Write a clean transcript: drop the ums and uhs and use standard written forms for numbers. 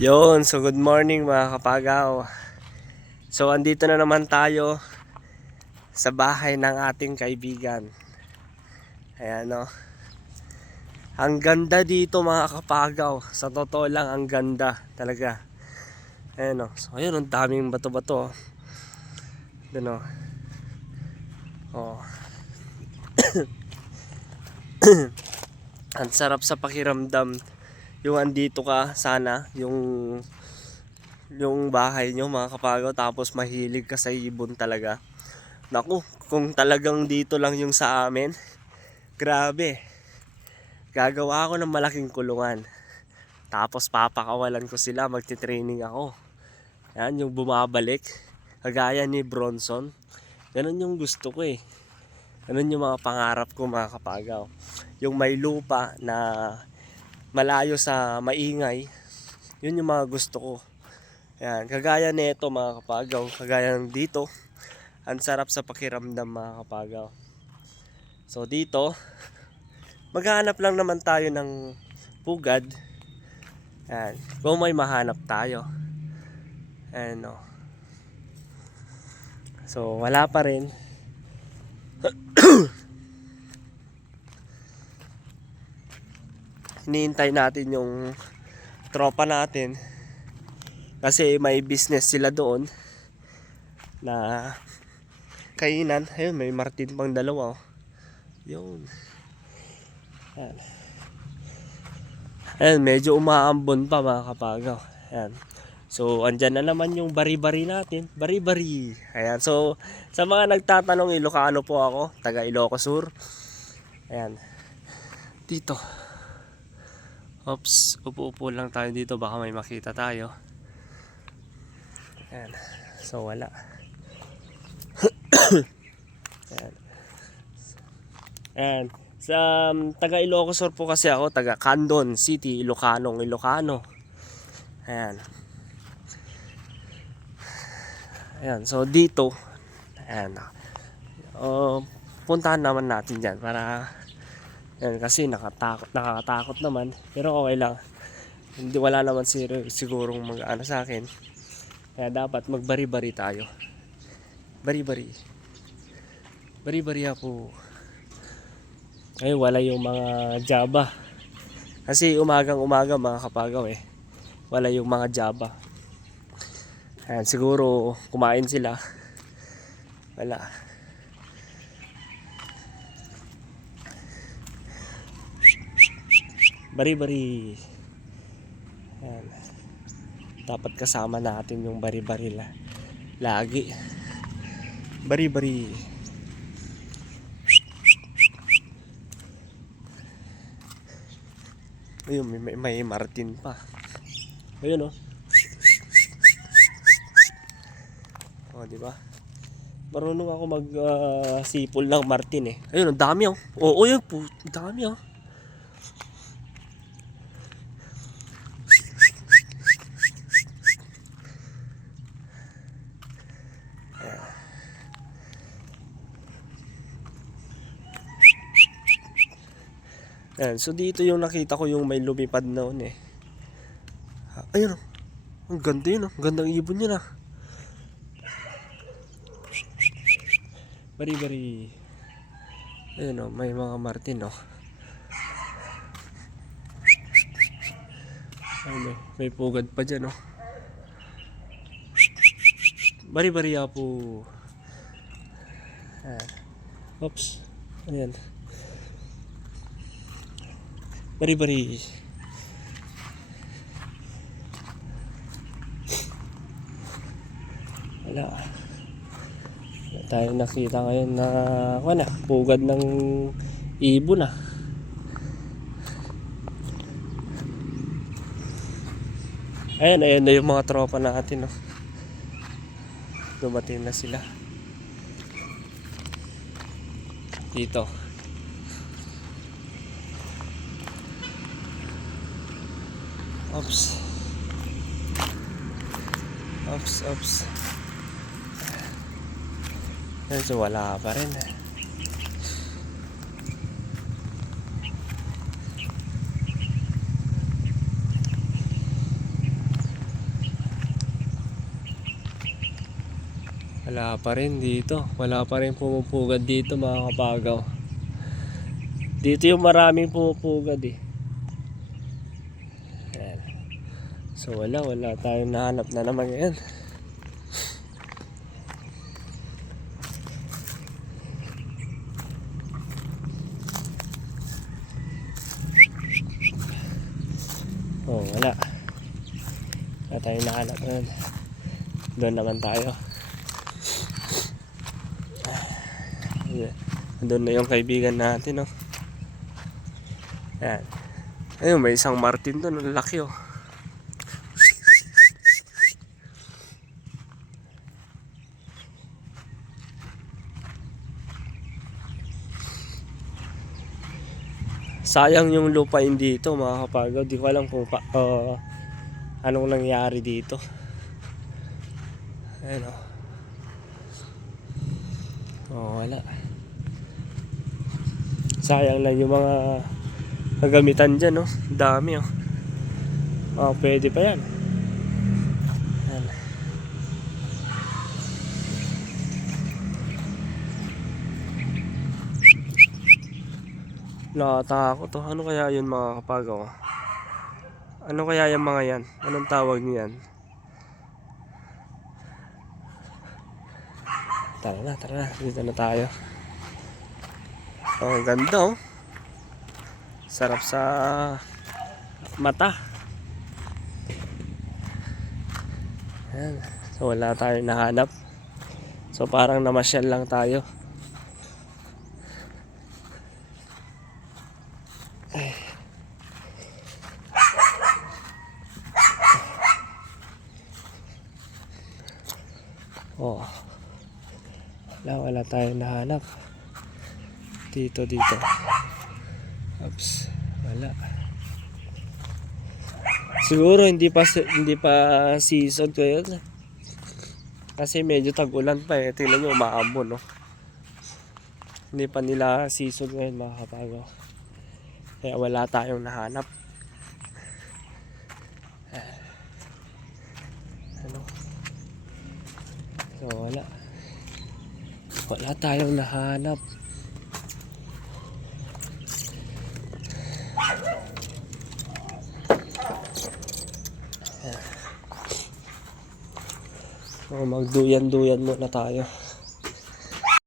Yon, so good morning mga kapagaw. So andito na naman tayo sa bahay ng ating kaibigan. Ayan o. Ang ganda dito mga kapagaw. Sa totoo lang ang ganda talaga. Ayan o. So ayun, ang daming bato-bato. Doon o. Oh. Ang sarap sa pakiramdam. Yung andito ka sana. Yung bahay nyo mga kapagaw. Tapos mahilig ka sa ibon talaga. Naku, kung talagang dito lang yung sa amin, grabe. Gagawa ako ng malaking kulungan. Tapos papakawalan ko sila, magti-training ako. Yan, yung bumabalik. Kagaya ni Bronson. Ganun yung gusto ko eh. Ganun yung mga pangarap ko mga kapagaw. Yung may lupa na malayo sa maingay. Yun yung mga gusto ko. Yan, kagaya nito mga kapagaw. Kagaya ng dito. Ang sarap sa pakiramdam mga kapagaw. So dito, maghahanap lang naman tayo ng pugad. Yan. Kung may mahanap tayo. Ayan o. So wala pa rin. Hinihintay natin yung tropa natin. Kasi may business sila doon na kainan. Ayun, may martin pang dalawa. Yun. Ayan. Ayan, medyo umaambon pa mga kapagaw. Ayan. So, andyan na naman yung bari-bari natin. Bari-bari. Ayan. So, sa mga nagtatanong, Ilocano po ako. Taga Ilocos Sur. Ayan. Dito. Oops. Upo-upo lang tayo dito. Baka may makita tayo. Ayan. So, wala. Ayan. Ayan. Sa taga Ilocos Sur po kasi ako. Taga Candon City, Ilocano. Ayan. Ayan, so dito, ayan, puntahan naman natin dyan para, ayan, kasi nakakatakot naman, pero okay lang, hindi, wala naman sigurong mag-ano sa akin, kaya dapat magbari-bari tayo, bari-bari ako, ay wala yung mga Java, kasi umagang-umaga mga kapagaw wala yung mga Java. Ayan, siguro kumain sila. Wala. Bari-bari. Ayan. Dapat kasama natin yung bari-bari lagi. Bari-bari. Ayun, may martin pa. Ayun oh. Oh, di ba? Marunong ako mag sipol ng martin Ayun, ang dami oh. Oo, yun po, ang dami oh. Ayan, so dito yung nakita ko yung may lumipad noon Ayun oh. Ang ganda yun oh. Gandang ibon yun Bari-bari. Ayun may mga martin Ayun may pugad pa dyan Bari-bari po. Oops. Ayan. Bari-bari. Wala tayo nakita ngayon na pugad ng ibon Ayan na yung mga tropa natin dumating na sila dito. Oops. So wala pa rin Wala pa rin dito. Wala pa rin pumupugad dito mga kapagaw. Dito yung maraming pumupugad eh. Ayan. So wala tayong nahanap na naman ngayon. Oh, wala. Wala tayong nahanap ngayon. Doon naman tayo. Doon na yung kaibigan natin, oh. Ayan. Ayun, may isang martin doon. Ang laki, oh. Sayang yung lupain dito mga kapagaw. Di ko alam kung anong nangyari dito. Ayun, oh. Oh, wala. Sayang lang yung mga kagamitan dyan, no? Dami, oh. Oh, pwede pa yan. Ayan. Nakatakot, oh. Ano kaya yun mga kapagaw? Ano kaya yung mga yan? Anong tawag niyan? Tara na. Dito na tayo. Oh, ganda, oh. Sarap sa mata. Ayan. So wala tayong nahanap. So parang namasyal lang tayo. Ay. Oh. Wala tayong nahanap. Dito. Oops, wala. Siguro hindi pa season ko yun. Kasi medyo tag-ulan pa eh. Tingnan nyo, umaambon, no? Hindi pa nila season ngayon mga kapagaw. Kaya wala tayong nahanap. Ano? So wala tayong nahanap. So magduyan muna tayo.